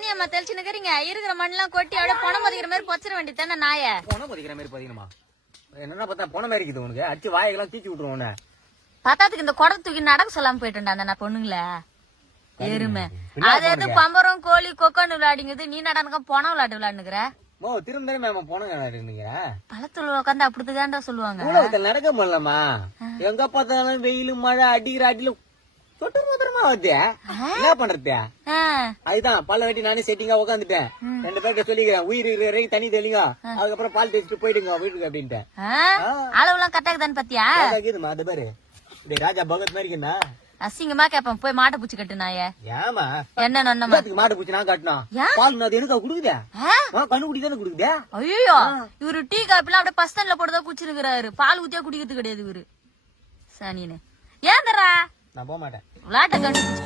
தண்ணியம்மா தெளிச்சு நிக்கிறீங்க இருக்கிற மண்ணெல்லாம் கொட்டி அப்படியே பணம் பதிக்கிற மாதிரி பொச்சிட வேண்டியதானே நாய பணம் பதிக்கிற மாதிரி பதிக்கணுமா என்னன்னா பார்த்தா பணம் மாதிரி இருக்குது உனக்கு அடிச்சு வாயெல்லாம் தீச்சு விட்டுருவோம் பத்தாத்துக்கு இந்த குடத்தை தூக்கி நடக்க சொல்லாம போயிட்டேன்டா அந்த நான் பொண்ணுங்கள எருமை அது பம்பரம் கோழி கொக்கோன்னு விளையாடிங்குது நீ நடக்க பணம் விளையாட்டு விளையாடுங்கிற திரும்ப தானே பணம் விளையாடுங்க பழத்துல உட்காந்து அப்படித்தான்டா சொல்லுவாங்க நடக்க முடியலமா எங்க பார்த்தாலும் வெயில் மழை அடிக்கிற அடியில என்ன பண்றது அதுதான் பல்ல வெட்டி நானே செட்டிங்கா உட்காந்துட்டேன் 2 பேர்கிட்ட சொல்லிக்கிறேன் உயிர் தண்ணி தெளிங்க அதுக்கப்புறம் பால் தேய்ச்சிட்டு போயிடுங்க வீட்டுக்கு அப்படின்ட்டு அளவுலாம் கரெக்டாக்குதான்னு பாத்தியா அது பாரு ராஜா பகத் மாதிரி இருக்குண்ணா அசிங்கமா கேப்பேன் போய் மாட்டை பூச்சி கட்டு நாய ஏமா என்ன நொன்னமா மாட்டை பூச்சி நான் கட்டணும் பால் அது எனக்கு குடுக்குதே கண்ணு குடி தானே குடுக்குதே ஐயோ இவரு டீ காப்பிலாம் அப்படியே பஸ் ஸ்டாண்ட்ல போட்டுதான் குடிச்சிருக்கிறாரு பால் ஊத்தியா குடிக்கிறது கிடையாது இவரு சனின்னு ஏன் தரா நான் போக மாட்டேன் விளையாட்ட